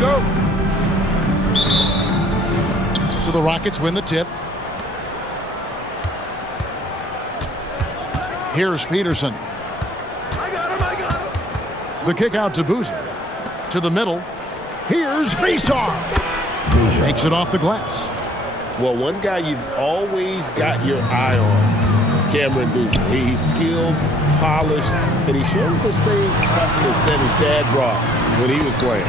go. So the Rockets win the tip. Here's Peterson. I got him. The kick out to Boozer. To the middle. Here's Faceoff. Makes it off the glass. Well, one guy you've always got your eye on, Cameron Boozer. He's skilled, polished, and he shows the same toughness that his dad brought when he was playing.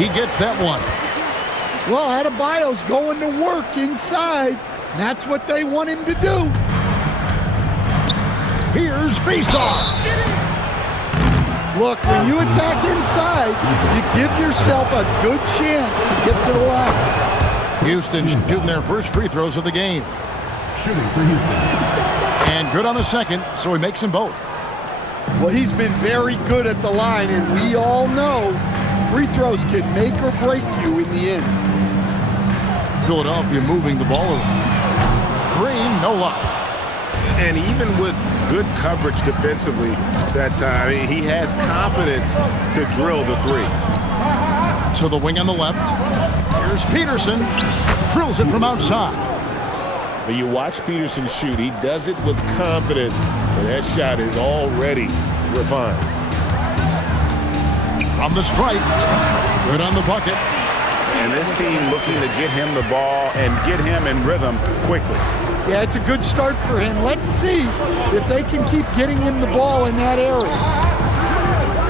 He gets that one. Well, Adebayo's going to work inside. That's what they want him to do. Here's Faceoff. Look, when you attack inside, you give yourself a good chance to get to the line. Houston shooting their first free throws of the game. Shooting for Houston. And good on the second, so he makes them both. Well, he's been very good at the line, and we all know free throws can make or break you in the end. Philadelphia moving the ball around. Green, no luck. And even with good coverage defensively that time, he has confidence to drill the three. To the wing on the left. Here's Peterson. Drills it from outside. But you watch Peterson shoot. He does it with confidence, and that shot is already refined. From the stripe. Good on the bucket. And this team looking to get him the ball and get him in rhythm quickly. Yeah, it's a good start for him. Let's see if they can keep getting him the ball in that area.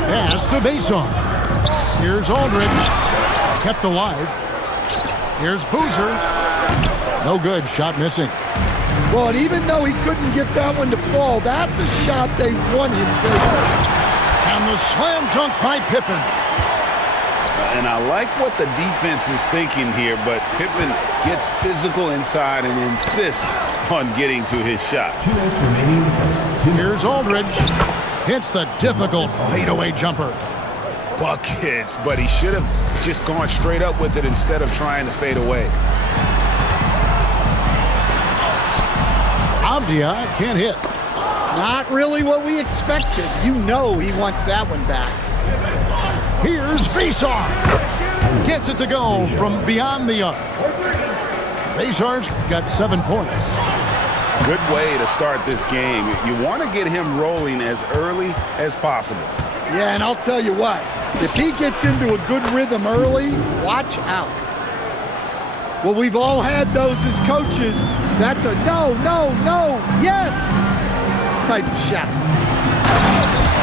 Pass to Faceoff. Here's Aldridge. Kept alive. Here's Boozer. No good. Shot missing. Well, and even though he couldn't get that one to fall, that's a shot they want him to take. And the slam dunk by Pippen. And I like what the defense is thinking here, but Pippen gets physical inside and insists on getting to his shot. 2 minutes remaining in the first. Here's Aldridge. Hits the difficult fadeaway jumper. Buckets, but he should have just gone straight up with it instead of trying to fade away. Avdia can't hit. Not really what we expected. You know he wants that one back. Here's Faceoff. Gets it to go from beyond the arc. Faceoff's got 7 points. Good way to start this game. You want to get him rolling as early as possible. Yeah, and I'll tell you what, if he gets into a good rhythm early, watch out. Well, we've all had those as coaches. That's a no, no, no, yes type of shot.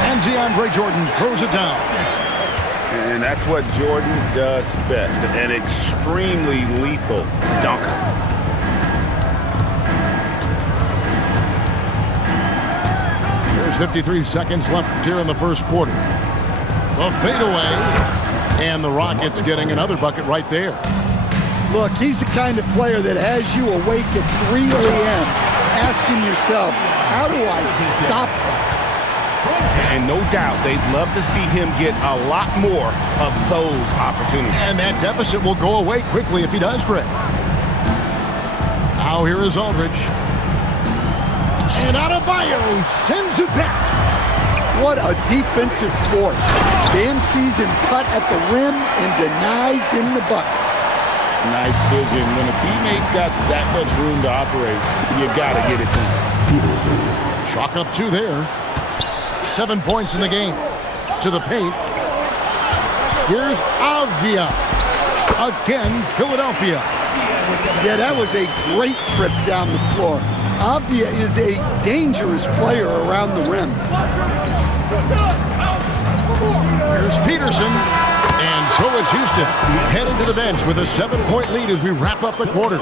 And DeAndre Jordan throws it down. And that's what Jordan does best, an extremely lethal dunker. There's 53 seconds left here in the first quarter. The fadeaway, and the Rockets getting another bucket right there. Look, he's the kind of player that has you awake at 3 a.m. asking yourself, how do I stop that? And no doubt they'd love to see him get a lot more of those opportunities. And that deficit will go away quickly if he does, Greg. Now here is Aldridge. And Adebayo sends it back. What a defensive force. Bam sees him cut at the rim and denies him the bucket. Nice vision. When a teammate's got that much room to operate, you got to get it done. Chalk up 2 there. 7 points in the game. To the paint. Here's Avdia. Again, Philadelphia. Yeah, that was a great trip down the floor. Avdia is a dangerous player around the rim. Here's Peterson. And so is Houston, heading to the bench with a 7-point lead as we wrap up the quarter.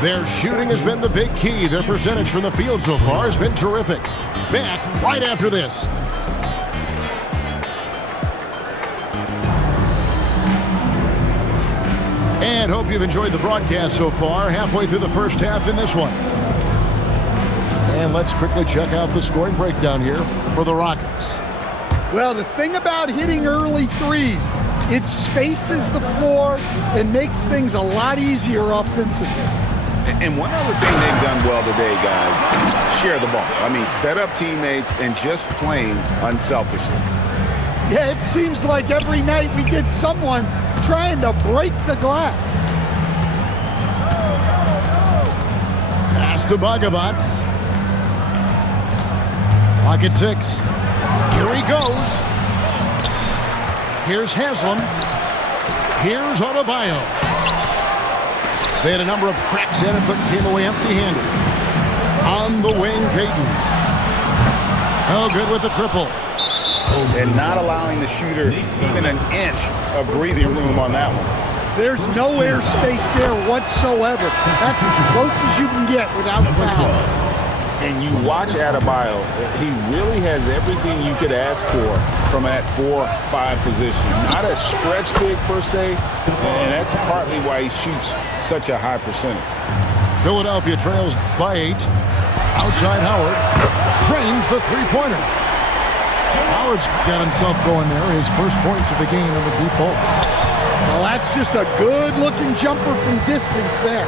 Their shooting has been the big key. Their percentage from the field so far has been terrific. Back right after this. And hope you've enjoyed the broadcast so far. Halfway through the first half in this one. And let's quickly check out the scoring breakdown here for the Rockets. Well, the thing about hitting early threes, it spaces the floor and makes things a lot easier offensively. And one other thing they've done well today, guys, share the ball. I mean, set up teammates and just playing unselfishly. Yeah, it seems like every night we get someone trying to break the glass. Pass to Bhagavat. Clock at 6. Here he goes. Here's Haslam. Here's Adebayo. They had a number of cracks at it, but came away empty-handed. On the wing, Payton. Oh, good with the triple. And not allowing the shooter even an inch of breathing room on that one. There's no air space there whatsoever. That's as close as you can get without foul. And you watch Adebayo, he really has everything you could ask for from that 4-5 position. Not a stretch big per se, and that's partly why he shoots such a high percentage. Philadelphia trails by 8. Outside Howard. Trains the three-pointer. Howard's got himself going there. His first points of the game in the deep hole. Well, that's just a good-looking jumper from distance there.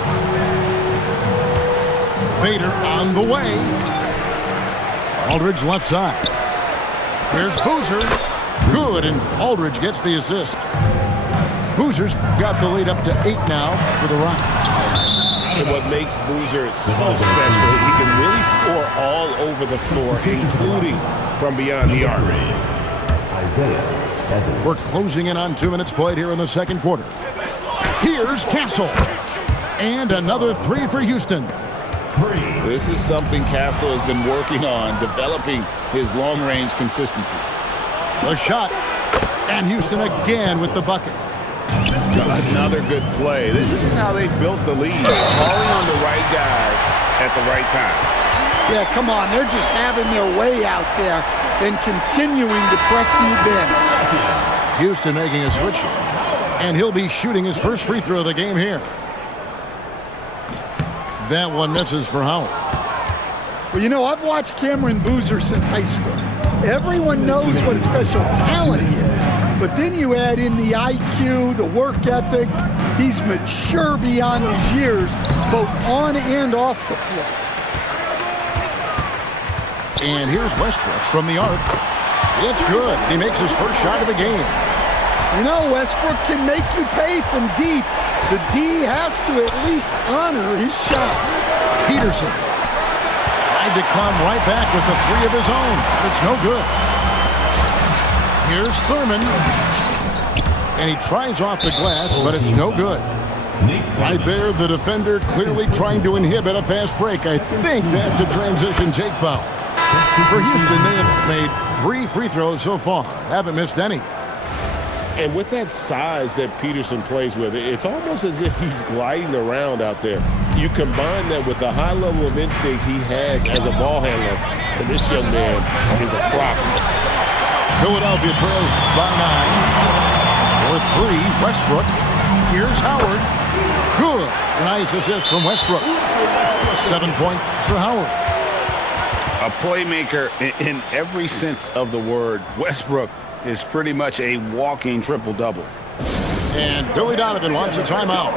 Fader on the way. Aldridge left side. Here's Boozer. Good, and Aldridge gets the assist. Boozer's got the lead up to 8 now for the Rockets. And what makes Boozer so special, he can really score all over the floor, including from beyond the arc. We're closing in on 2 minutes played here in the second quarter. Here's Castle. And another 3 for Houston. This is something Castle has been working on, developing his long-range consistency. The shot. And Houston again with the bucket. Another good play. This is how they built the lead. Calling on the right guys at the right time. Yeah, come on. They're just having their way out there and continuing to press the advantage. Houston making a switch. And he'll be shooting his first free throw of the game here. That one misses for Howard. Well, you know, I've watched Cameron Boozer since high school. Everyone knows what a special talent he is. But then you add in the IQ, the work ethic. He's mature beyond his years, both on and off the floor. And here's Westbrook from the arc. It's good. He makes his first shot of the game. You know, Westbrook can make you pay from deep. The D has to at least honor his shot. Peterson tried to come right back with the 3 of his own, but it's no good. Here's Thurman. And he tries off the glass, but it's no good. Right there, the defender clearly trying to inhibit a fast break. I think that's a transition take foul. For Houston, they have made 3 free throws so far. Haven't missed any. And with that size that Peterson plays with, it's almost as if he's gliding around out there. You combine that with the high level of instinct he has as a ball handler, and this young man is a problem. Philadelphia trails by 9. For 3, Westbrook. Here's Howard. Good. Nice assist from Westbrook. 7 points for Howard. A playmaker in every sense of the word. Westbrook is pretty much a walking triple-double. And Billy Donovan wants a timeout.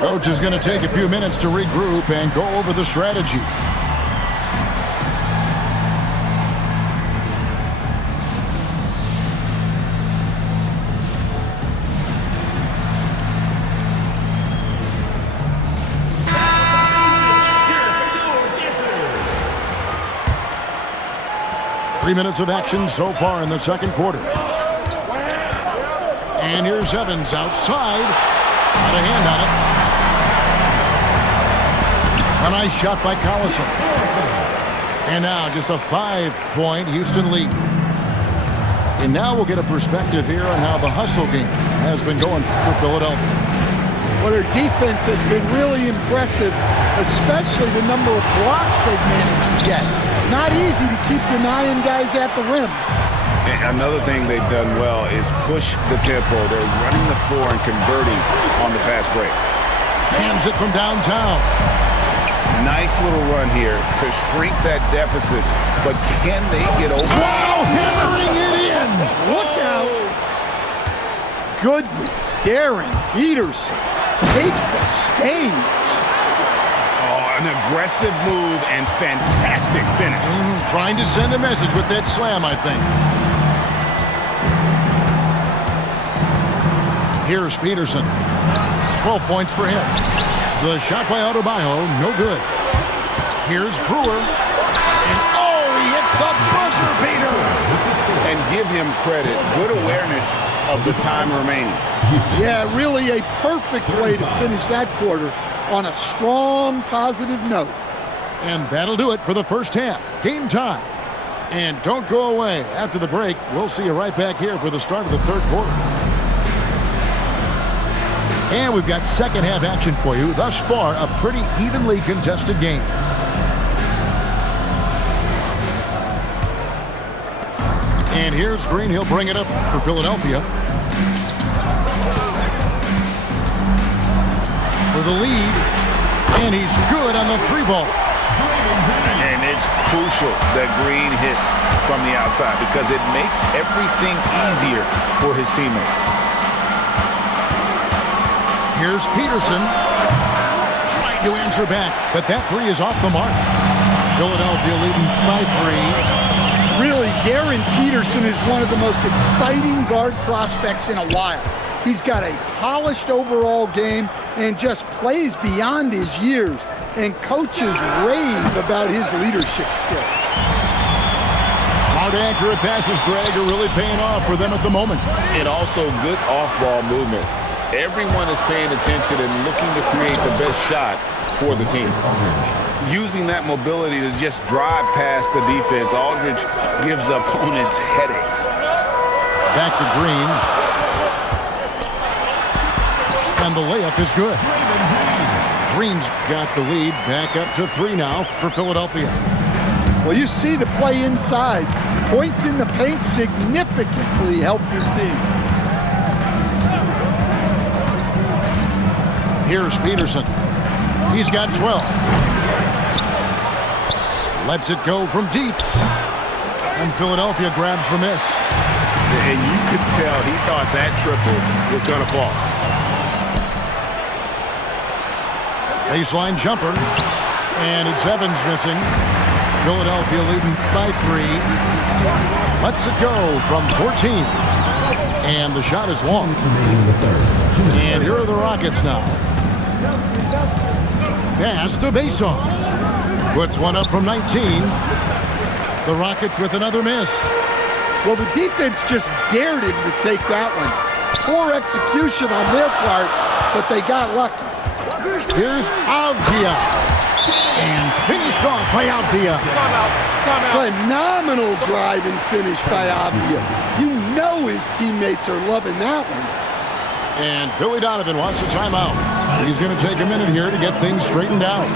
Coach is going to take a few minutes to regroup and go over the strategy. Three minutes of action so far in the second quarter. And here's Evans outside. Got a hand on it. A nice shot by Collison. And now just a 5-point Houston lead. And now we'll get a perspective here on how the hustle game has been going for Philadelphia. Well, their defense has been really impressive, especially the number of blocks they've managed to get. It's not easy to keep denying guys at the rim. And another thing they've done well is push the tempo. They're running the floor and converting on the fast break. Hands it from downtown. Nice little run here to shrink that deficit, but can they get over? Wow, hammering it in! Look out! Goodness, Darren Peterson, take the stage. Oh, an aggressive move and fantastic finish. Trying to send a message with that slam, I think. Here's Peterson. 12 points for him. The shot by Adebayo, no good. Here's Brewer. And oh, he hits the buzzer beater. And give him credit. Good awareness of the time remaining. Yeah, really a perfect way to finish that quarter on a strong, positive note. And that'll do it for the first half. Game time. And don't go away. After the break, we'll see you right back here for the start of the third quarter. And we've got second half action for you. Thus far, a pretty evenly contested game. And here's Green. He'll bring it up for Philadelphia. For the lead. And he's good on the three ball. And it's crucial that Green hits from the outside because it makes everything easier for his teammates. Here's Peterson trying to answer back, but that three is off the mark. Philadelphia leading by 3. Really, Darren Peterson is one of the most exciting guard prospects in a while. He's got a polished overall game and just plays beyond his years. And coaches rave about his leadership skills. Smart, accurate passes, Greg, are really paying off for them at the moment. And also good off-ball movement. Everyone is paying attention and looking to create the best shot for the team. Using that mobility to just drive past the defense, Aldridge gives opponents headaches. Back to Green. And the layup is good. Green's got the lead, back up to 3 now for Philadelphia. Well, you see the play inside. Points in the paint significantly help your team. Here's Peterson. He's got 12. Lets it go from deep. And Philadelphia grabs the miss. And you could tell he thought that triple was going to fall. Baseline jumper, and it's Evans missing. Philadelphia leading by 3. Lets it go from 14. And the shot is long. And here are the Rockets now. Pass to Vason. Puts one up from 19. The Rockets with another miss. Well, the defense just dared him to take that one. Poor execution on their part, but they got lucky. Here's Avdia. And finished off by Avdia. Timeout. Phenomenal drive and finish by Avdia. You know his teammates are loving that one. And Billy Donovan wants a timeout. He's going to take a minute here to get things straightened out.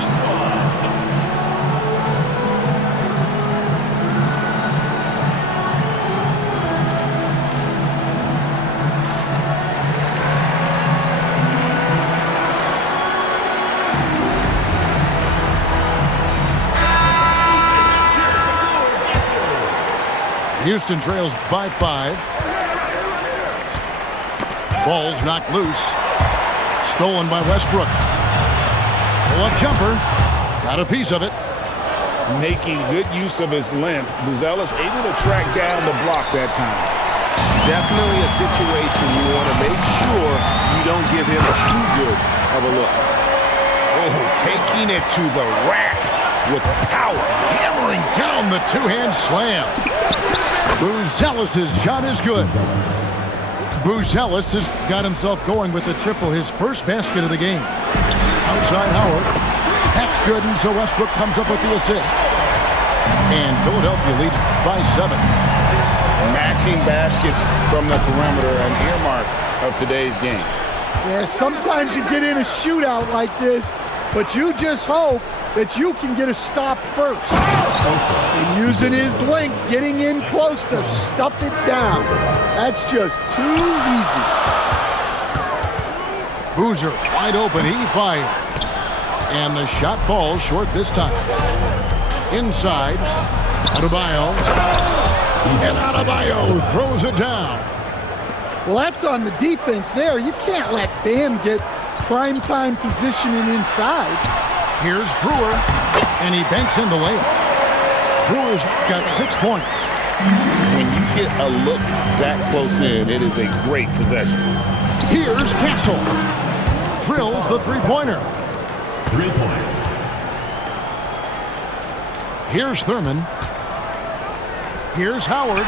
Houston trails by 5. Ball's knocked loose. Stolen by Westbrook. Pull-up jumper. Got a piece of it. Making good use of his length. Buzelis able to track down the block that time. Definitely a situation you want to make sure you don't give him too good of a look. Oh, taking it to the rack with power. Hammering down the two-hand slam. Buzelis' shot is good. Buzelis has got himself going with the triple, his first basket of the game. Outside Howard. That's good, and so Westbrook comes up with the assist. And Philadelphia leads by 7. Matching baskets from the perimeter, an earmark of today's game. Yeah, sometimes you get in a shootout like this, but you just hope that you can get a stop first. And using his length, getting in close to stuff it down. That's just too easy. Boozer wide open, he fired. And the shot falls short this time. Inside, Adebayo. And Adebayo throws it down. Well, that's on the defense there. You can't let Bam get primetime positioning inside. Here's Brewer, and he banks in the layup. Brewer's got 6 points. When you get a look that close in, it is a great possession. Here's Castle. Drills the three-pointer. 3 points. Here's Thurman. Here's Howard.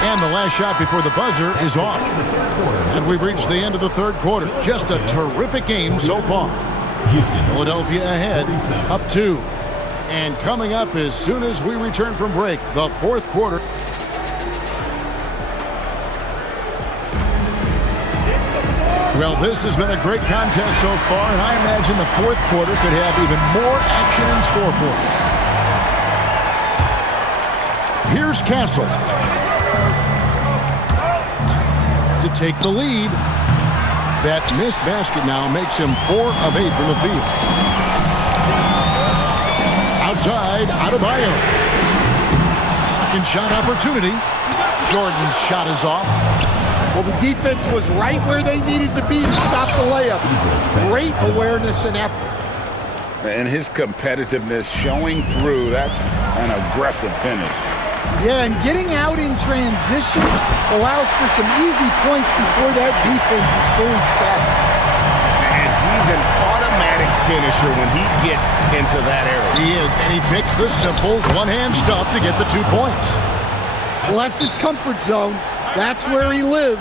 And the last shot before the buzzer is off. And we've reached the end of the third quarter. Just a terrific game so far. Houston. Philadelphia ahead, up 2. And coming up as soon as we return from break, the fourth quarter. Well, this has been a great contest so far, and I imagine the fourth quarter could have even more action in store for us. Here's Castle to take the lead. That missed basket now makes him 4 of 8 from the field. Outside, Adebayo. Second shot opportunity. Jordan's shot is off. Well, the defense was right where they needed to be to stop the layup. Great awareness and effort. And his competitiveness showing through. That's an aggressive finish. Yeah, and getting out in transition allows for some easy points before that defense is fully set. And he's an automatic finisher when he gets into that area. He is, and he picks the simple one-hand stuff to get the 2 points. Well, that's his comfort zone. That's where he lives.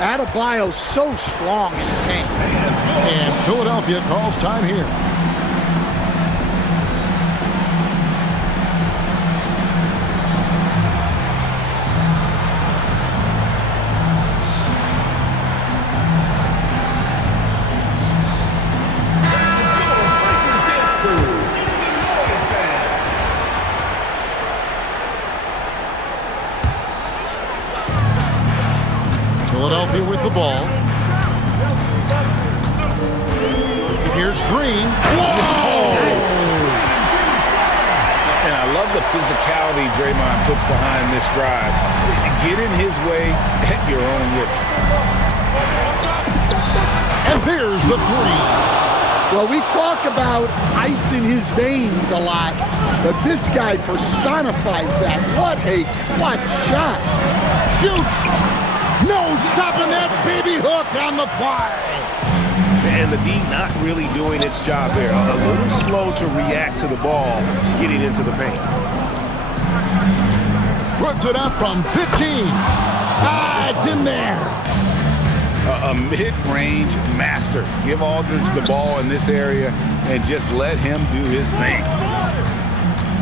Adebayo's so strong in the paint. And Philadelphia calls time here. Philadelphia with the ball. Here's Green. Whoa! And I love the physicality Draymond puts behind this drive. Get in his way at your own risk. And there's the 3. Well, we talk about ice in his veins a lot, but this guy personifies that. What a clutch shot. Shoots. No stopping that baby hook on the fly. And the D not really doing its job there. A little slow to react to the ball getting into the paint. Puts it up from 15. It's in there. A mid-range master. Give Aldridge the ball in this area and just let him do his thing.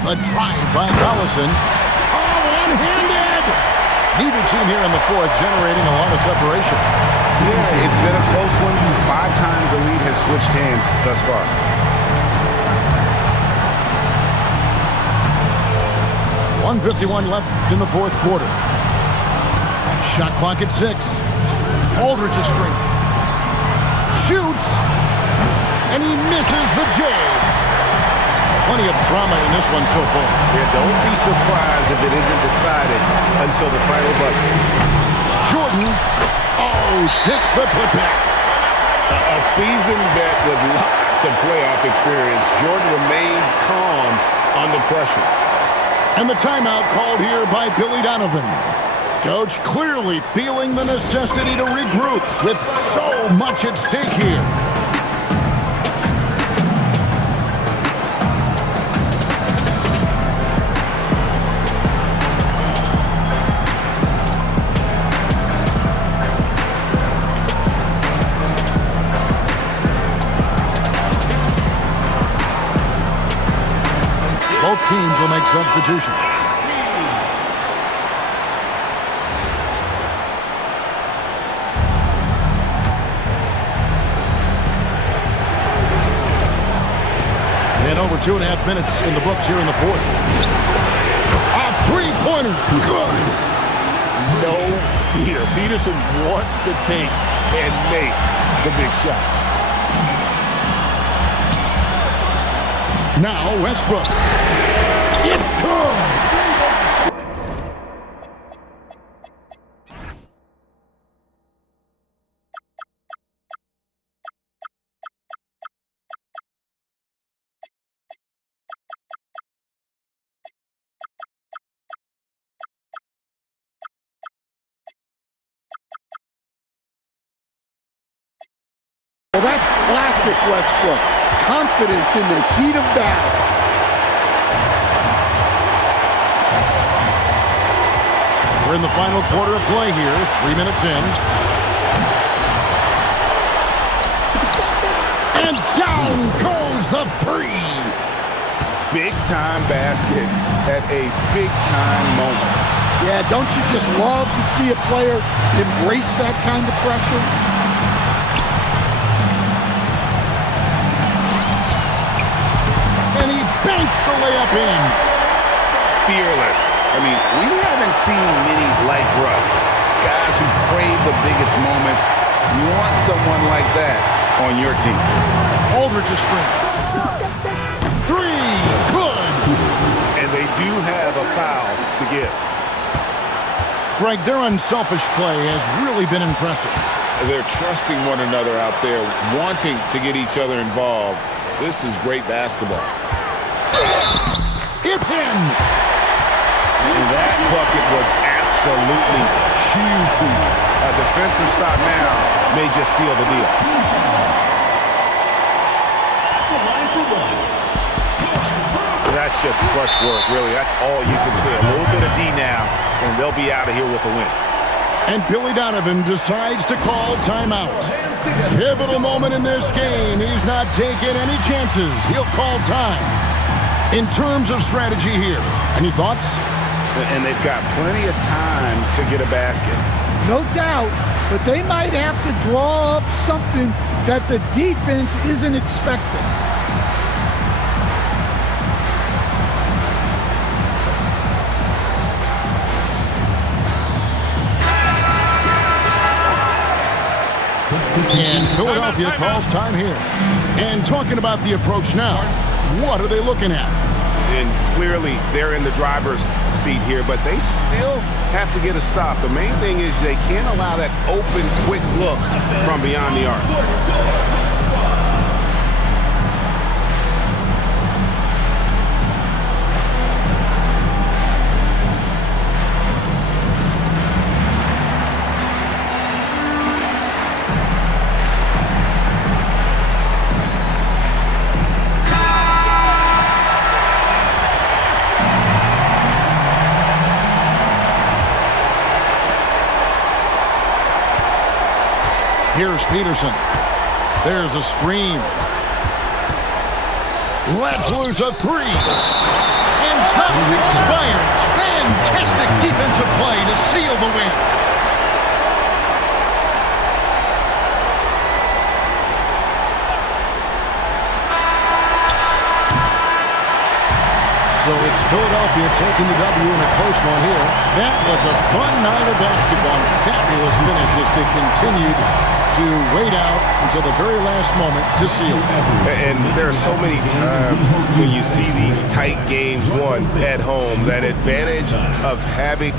A drive by Collison. Oh, one-handed. Neither team here in the fourth generating a lot of separation. Yeah, it's been a close one. 5 times the lead has switched hands thus far. .151 left in the fourth quarter. Shot clock at 6. Aldridge is straight. Shoots. And he misses the J. Plenty of drama in this one so far. Yeah, don't be surprised if it isn't decided until the final buzzer. Jordan, sticks the putback. A seasoned vet with lots of playoff experience, Jordan remained calm under pressure. And the timeout called here by Billy Donovan. Coach clearly feeling the necessity to regroup with so much at stake here. Both teams will make substitutions. And over 2.5 minutes in the books here in the fourth. A three-pointer. Good. No fear. Peterson wants to take and make the big shot. Now Westbrook. It's good. Classic Westbrook. Confidence in the heat of battle. We're in the final quarter of play here, 3 minutes in. And down goes the three. Big-time basket at a big-time moment. Yeah, don't you just love to see a player embrace that kind of pressure? And he banks the layup in. Fearless. I mean, we haven't seen many like Russ. Guys who crave the biggest moments. You want someone like that on your team. Aldridge is straight. Three, good. And they do have a foul to give. Greg, their unselfish play has really been impressive. They're trusting one another out there, wanting to get each other involved. This is great basketball. It's in. And that bucket was absolutely huge. A defensive stop now may just seal the deal. That's just clutch work, really. That's all you can say. A little bit of D now, and they'll be out of here with a win. And Billy Donovan decides to call timeout. Pivotal moment in this game. He's not taking any chances. He'll call time. In terms of strategy here, any thoughts? And they've got plenty of time to get a basket. No doubt, but they might have to draw up something that the defense isn't expecting. And Philadelphia calls time here. And talking about the approach now, what are they looking at? And clearly they're in the driver's seat here, but they still have to get a stop. The main thing is they can't allow that open, quick look from beyond the arc. Here's Peterson. There's a screen. Lets loose a three. And time expires. Fantastic defensive play to seal the win. So it's Philadelphia taking the W in a close one here. That was a fun night of basketball. Fabulous finishes that continued to wait out until the very last moment to seal. And there are so many times when you see these tight games won at home, that advantage of having